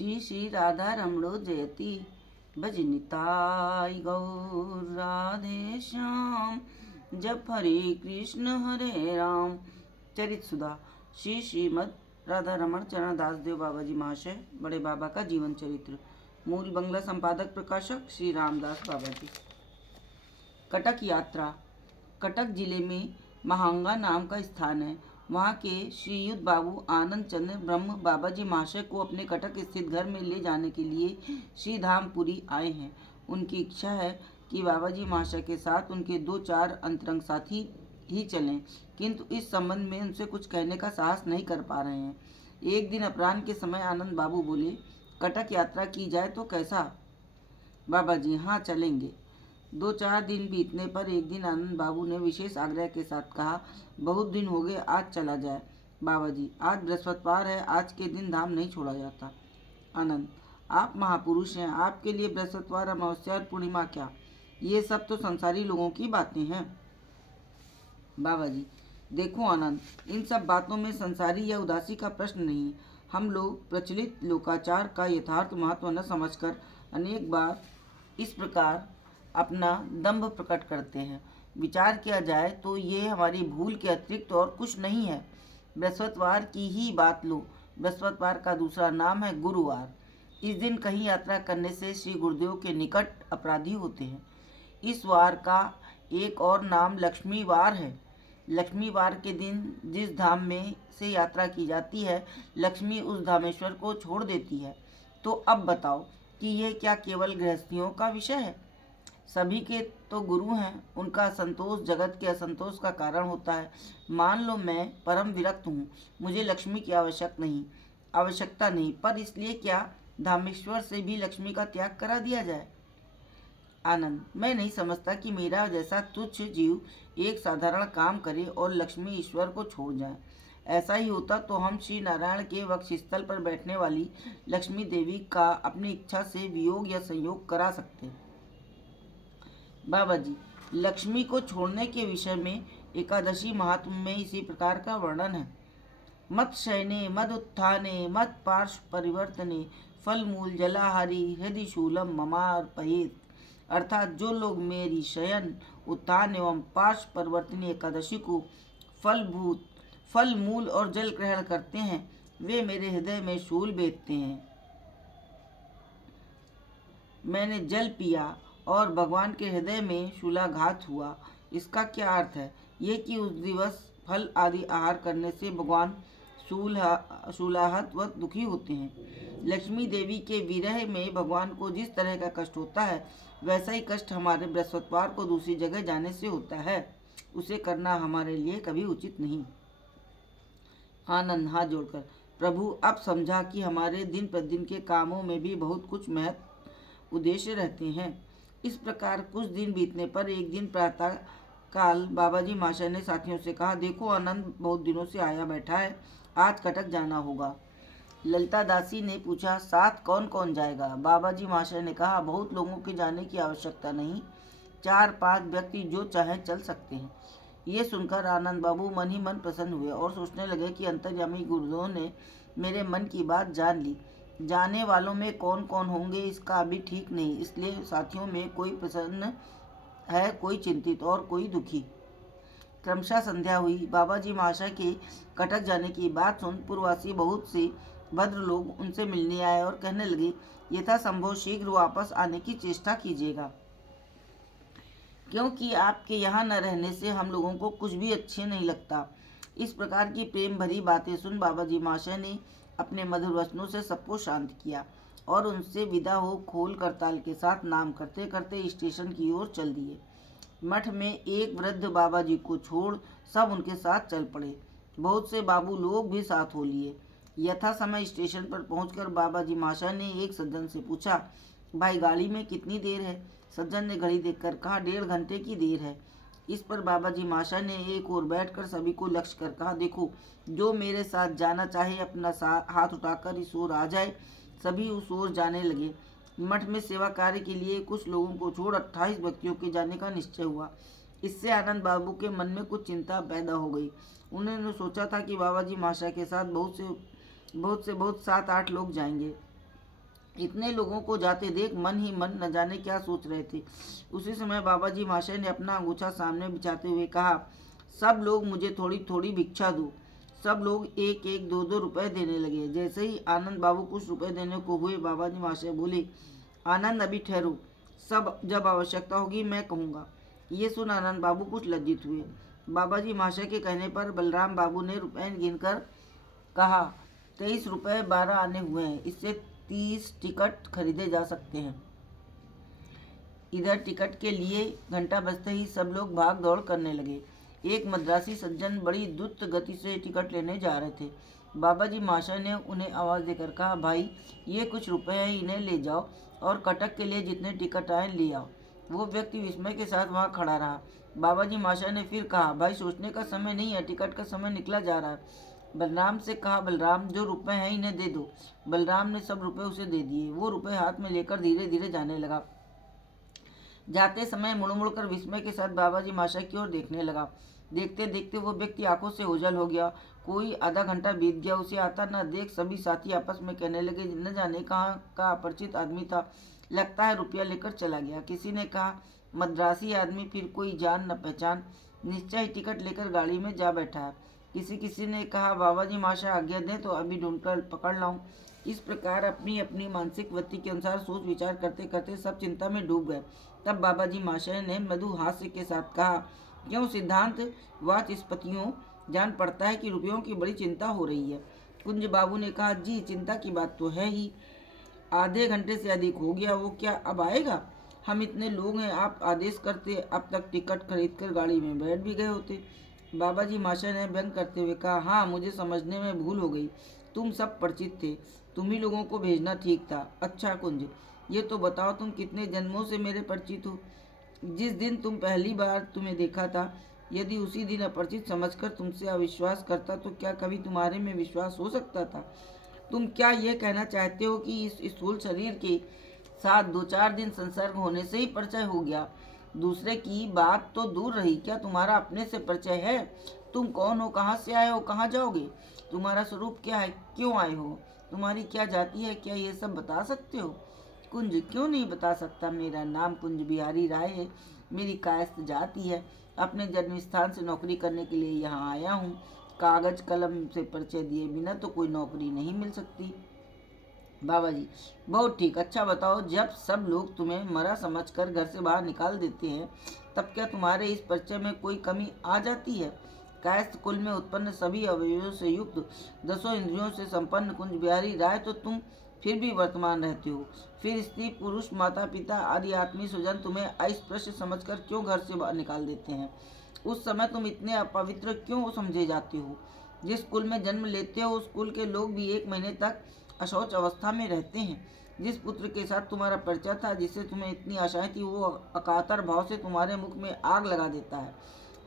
श्री श्री राधा रमणो जयति भजनिताय गौर राधे श्याम। जप हरे हरे राम। चरित सुधा श्री श्रीमद राधा रमण चरण दास देव बाबा जी महाशय बड़े बाबा का जीवन चरित्र। मूल बंगला संपादक प्रकाशक श्री रामदास बाबा जी। कटक यात्रा। कटक जिले में महांगा नाम का स्थान है। वहाँ के श्रीयुत बाबू आनंद चंद्र ब्रह्म बाबा जी महाशय को अपने कटक स्थित घर में ले जाने के लिए श्री धामपुरी आए हैं। उनकी इच्छा है कि बाबा जी महाशय के साथ उनके 2-4 अंतरंग साथी ही चलें, किंतु इस संबंध में उनसे कुछ कहने का साहस नहीं कर पा रहे हैं। एक दिन अपराह्न के समय आनंद बाबू बोले, कटक यात्रा की जाए तो कैसा? बाबा जी, हाँ चलेंगे। 2-4 दिन बीतने पर एक दिन आनंद बाबू ने विशेष आग्रह के साथ कहा, बहुत दिन हो गए, आज चला जाए। बाबा जी, आज बृहस्पतिवार है, आज के दिन धाम नहीं छोड़ा जाता। आनंद, आप महापुरुष हैं, आपके लिए बृहस्पतिवार, अमावस्या और पूर्णिमा क्या, ये सब तो संसारी लोगों की बातें हैं। बाबा जी, देखो आनंद, इन सब बातों में संसारी या उदासी का प्रश्न नहीं। हम लोग प्रचलित लोकाचार का यथार्थ महत्व न समझकर अनेक बार इस प्रकार अपना दंभ प्रकट करते हैं। विचार किया जाए तो ये हमारी भूल के अतिरिक्त और कुछ नहीं है। बृहस्पतिवार की ही बात लो, बृहस्पतिवार का दूसरा नाम है गुरुवार। इस दिन कहीं यात्रा करने से श्री गुरुदेव के निकट अपराधी होते हैं। इस वार का एक और नाम लक्ष्मीवार है। लक्ष्मीवार के दिन जिस धाम में से यात्रा की जाती है, लक्ष्मी उस धामेश्वर को छोड़ देती है। तो अब बताओ कि यह क्या केवल गृहस्थियों का विषय है? सभी के तो गुरु हैं, उनका असंतोष जगत के असंतोष का कारण होता है। मान लो मैं परम विरक्त हूँ, मुझे लक्ष्मी की आवश्यकता नहीं, पर इसलिए क्या धामेश्वर से भी लक्ष्मी का त्याग करा दिया जाए? आनंद, मैं नहीं समझता कि मेरा जैसा तुच्छ जीव एक साधारण काम करे और लक्ष्मी ईश्वर को छोड़ जाए। ऐसा ही होता तो हम श्री नारायण के वक्षस्थल पर बैठने वाली लक्ष्मी देवी का अपनी इच्छा से वियोग या संयोग करा सकते। बाबा जी, लक्ष्मी को छोड़ने के विषय में एकादशी महात्म्य में इसी प्रकार का वर्णन है। मत शयने मद उत्थाने मत पार्श्व परिवर्तने फल मूल जलाहारी हृदय शूलम ममार्पयेत। अर्थात जो लोग मेरी शयन, उत्थान एवं पार्श्व परिवर्तनी एकादशी को फल मूल और जल ग्रहण करते हैं, वे मेरे हृदय में शूल बेधते हैं। मैंने जल पिया और भगवान के हृदय में शूलाघात हुआ। इसका क्या अर्थ है? ये कि उस दिवस फल आदि आहार करने से भगवान शूलाहत व दुखी होते हैं। लक्ष्मी देवी के विरह में भगवान को जिस तरह का कष्ट होता है, वैसा ही कष्ट हमारे बृहस्पतिवार को दूसरी जगह जाने से होता है। उसे करना हमारे लिए कभी उचित नहीं। आनंद हाथ जोड़कर, प्रभु अब समझा कि हमारे दिन प्रतिदिन के कामों में भी बहुत कुछ महत्व उद्देश्य रहते हैं। इस प्रकार कुछ दिन बीतने पर एक दिन प्रातः काल बाबा जी महाशय ने साथियों से कहा, देखो आनंद बहुत दिनों से आया बैठा है, आज कटक जाना होगा। ललिता दासी ने पूछा, साथ कौन कौन जाएगा? बाबा जी महाशय ने कहा, बहुत लोगों के जाने की आवश्यकता नहीं, 4-5 व्यक्ति जो चाहें चल सकते हैं। ये सुनकर आनंद बाबू मन ही मन प्रसन्न हुए और सोचने लगे कि अंतर्यामी गुरुदेव ने मेरे मन की बात जान ली। जाने वालों में कौन कौन होंगे इसका अभी ठीक नहीं, इसलिए साथियों में कोई प्रसन्न है, कोई चिंतित और कोई दुखी। क्रमशः संध्या हुई। बाबा जी महाशय के कटक जाने की बात सुन पूर्ववासी बहुत से भद्र लोग उनसे मिलने आए और कहने लगे, यथासंभव शीघ्र वापस आने की चेष्टा कीजिएगा, क्योंकि आपके यहाँ न रहने से हम लोगों को कुछ भी अच्छे नहीं लगता। इस प्रकार की प्रेम भरी बातें सुन बाबा जी महाशय ने अपने मधुर वचनों से सबको शांत किया और उनसे विदा हो खोल करताल के साथ नाम करते करते स्टेशन की ओर चल दिए। मठ में एक वृद्ध बाबा जी को छोड़ सब उनके साथ चल पड़े। बहुत से बाबू लोग भी साथ हो लिए। यथा समय स्टेशन पर पहुंचकर बाबा जी महाशय ने एक सज्जन से पूछा, भाई गाड़ी में कितनी देर है? सज्जन ने घड़ी देखकर कहा, 1.5 घंटे की देर है। इस पर बाबा जी महाशय ने एक ओर बैठकर सभी को लक्ष्य कर कहा, देखो जो मेरे साथ जाना चाहे अपना हाथ उठाकर इस ओर आ जाए। सभी उस ओर जाने लगे। मठ में सेवा कार्य के लिए कुछ लोगों को छोड़ 28 व्यक्तियों के जाने का निश्चय हुआ। इससे आनंद बाबू के मन में कुछ चिंता पैदा हो गई। उन्होंने सोचा था कि बाबा जी महाशय के साथ बहुत 7-8 लोग जाएंगे। इतने लोगों को जाते देख मन ही मन न जाने क्या सोच रहे थे। उसी समय बाबा जी महाशय ने अपना अंगूछा सामने बिछाते हुए कहा, सब लोग मुझे थोड़ी थोड़ी भिक्षा दो। सब लोग एक एक दो दो रुपए देने लगे। जैसे ही आनंद बाबू कुछ रुपए देने को हुए, बाबा जी महाशय बोले, आनंद अभी ठहरो, सब जब आवश्यकता होगी मैं कहूँगा। ये सुन आनंद बाबू कुछ लज्जित हुए। बाबा जी महाशय के कहने पर बलराम बाबू ने रुपए गिनकर कहा, 23 रुपए 12 आने हुए हैं, इससे 30 टिकट खरीदे जा सकते हैं। इधर टिकट के लिए घंटा बजते ही सब लोग भाग दौड़ करने लगे। एक मद्रासी सज्जन बड़ी द्रुत गति से टिकट लेने जा रहे थे। बाबा जी महाशय ने उन्हें आवाज़ देकर कहा, भाई ये कुछ रुपए हैं, इन्हें ले जाओ और कटक के लिए जितने टिकट आए ले आओ। वो व्यक्ति विस्मय के साथ वहाँ खड़ा रहा। बाबा जी महाशय ने फिर कहा, भाई सोचने का समय नहीं है, टिकट का समय निकला जा रहा है। बलराम से कहा, बलराम जो रुपए हैं इन्हें दे दो। बलराम ने सब रुपए उसे दे दिए। वो रुपए हाथ में लेकर धीरे धीरे जाने लगा। जाते समय मुड़ मुड़ कर विस्मय के साथ बाबा जी महाशय की ओर देखने लगा। देखते देखते वो व्यक्ति आंखों से ओझल हो गया। कोई आधा घंटा बीत गया, उसे आता न देख सभी साथी आपस में कहने लगे, न जाने कहाँ का अपरिचित आदमी था, लगता है रुपया लेकर चला गया। किसी ने कहा, मद्रासी आदमी, फिर कोई जान न पहचान, निश्चय टिकट लेकर गाड़ी में जा बैठा है। किसी ने कहा, बाबा जी महाशय आज्ञा दें तो अभी ढूंढकर पकड़ लाऊं। इस प्रकार अपनी अपनी मानसिक वृत्ति के अनुसार सोच विचार करते करते सब चिंता में डूब गए। तब बाबा जी महाशय ने मृदु हास्य के साथ कहा, क्यों सिद्धांत वाचस्पतियों, जान पड़ता है कि रुपयों की बड़ी चिंता हो रही है। कुंज बाबू ने कहा, जी चिंता की बात तो है ही, आधे घंटे से अधिक हो गया, वो क्या अब आएगा? हम इतने लोग हैं, आप आदेश करते अब तक टिकट खरीद कर गाड़ी में बैठ भी गए होते। बाबा जी महाशय ने व्यंग करते हुए कहा, हाँ मुझे समझने में भूल हो गई, तुम सब परिचित थे, तुम ही लोगों को भेजना ठीक था। अच्छा कुंज, ये तो बताओ तुम कितने जन्मों से मेरे परिचित हो? जिस दिन तुम पहली बार तुम्हें देखा था, यदि उसी दिन अपरिचित समझकर तुमसे अविश्वास करता तो क्या कभी तुम्हारे में विश्वास हो सकता था? तुम क्या यह कहना चाहते हो कि इस स्थूल शरीर के साथ 2-4 दिन संसर्ग होने से ही परिचय हो गया? दूसरे की बात तो दूर रही, क्या तुम्हारा अपने से परिचय है? तुम कौन हो, कहाँ से आए हो, कहाँ जाओगे, तुम्हारा स्वरूप क्या है, क्यों आए हो, तुम्हारी क्या जाति है, क्या ये सब बता सकते हो? कुंज, क्यों नहीं बता सकता। मेरा नाम कुंज बिहारी राय है, मेरी कायस्थ जाति है, अपने जन्म स्थान से नौकरी करने के लिए यहाँ आया हूँ। कागज कलम से परिचय दिए बिना तो कोई नौकरी नहीं मिल सकती। बाबा जी, बहुत ठीक, अच्छा बताओ, जब सब लोग तुम्हें मरा समझकर घर से बाहर निकाल देते हैं, तब क्या तुम्हारे इस परिचय में कोई कमी आ जाती है? कायस्थ कुल में उत्पन्न सभी अवयवों से युक्त 10 इंद्रियों से संपन्न कुंज बिहारी राय तो तुम फिर भी वर्तमान रहते हो। फिर स्त्री पुरुष माता पिता आदि आत्मीय स्वजन तुम्हें अस्पृश्य समझकर क्यों घर से बाहर निकाल देते हैं? उस समय तुम इतने अपवित्र क्यों समझे जाते हो? जिस कुल में जन्म लेते हो उस कुल के लोग भी 1 महीने तक अशौच अवस्था में रहते हैं। जिस पुत्र के साथ तुम्हारा परिचय था, जिससे तुम्हें इतनी आशाएं थी, वो अकातर भाव से तुम्हारे मुख में आग लगा देता है।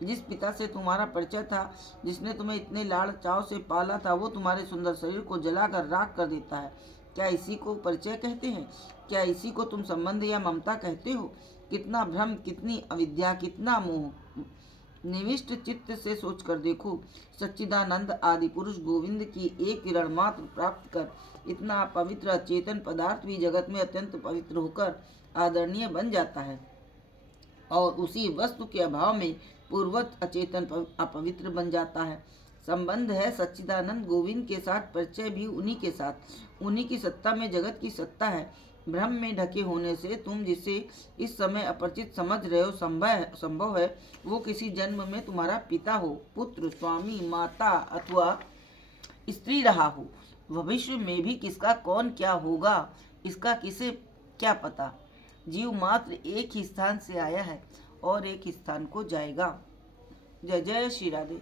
जिस पिता से तुम्हारा परिचय था, जिसने तुम्हें इतने लाड़ चाव से पाला था, वो तुम्हारे सुंदर शरीर को जलाकर राख कर देता है। क्या इसी को परिचय कहते हैं? क्या इसी को तुम संबंध या ममता कहते हो? कितना भ्रम, कितनी अविद्या, कितना मोह! निविष्ट चित्त से सोच कर देखो, सच्चिदानंद आदि पुरुष गोविंद की एक किरण मात्र प्राप्त कर इतना पवित्र अचेतन पदार्थ भी जगत में अत्यंत पवित्र होकर आदरणीय बन जाता है, और उसी वस्तु के अभाव में पूर्वत अचेतन अपवित्र बन जाता है। संबंध है सच्चिदानंद गोविंद के साथ, परिचय भी उन्हीं के साथ। उन्हीं की सत्ता में जगत की सत्ता है। भ्रम में ढके होने से तुम जिसे इस समय अपरिचित समझ रहे हो, संभव है वो किसी जन्म में तुम्हारा पिता हो, पुत्र, स्वामी, माता अथवा स्त्री रहा हो। भविष्य में भी किसका कौन क्या होगा, इसका किसे क्या पता। जीव मात्र एक ही स्थान से आया है और एक ही स्थान को जाएगा। जय जय श्री राधे।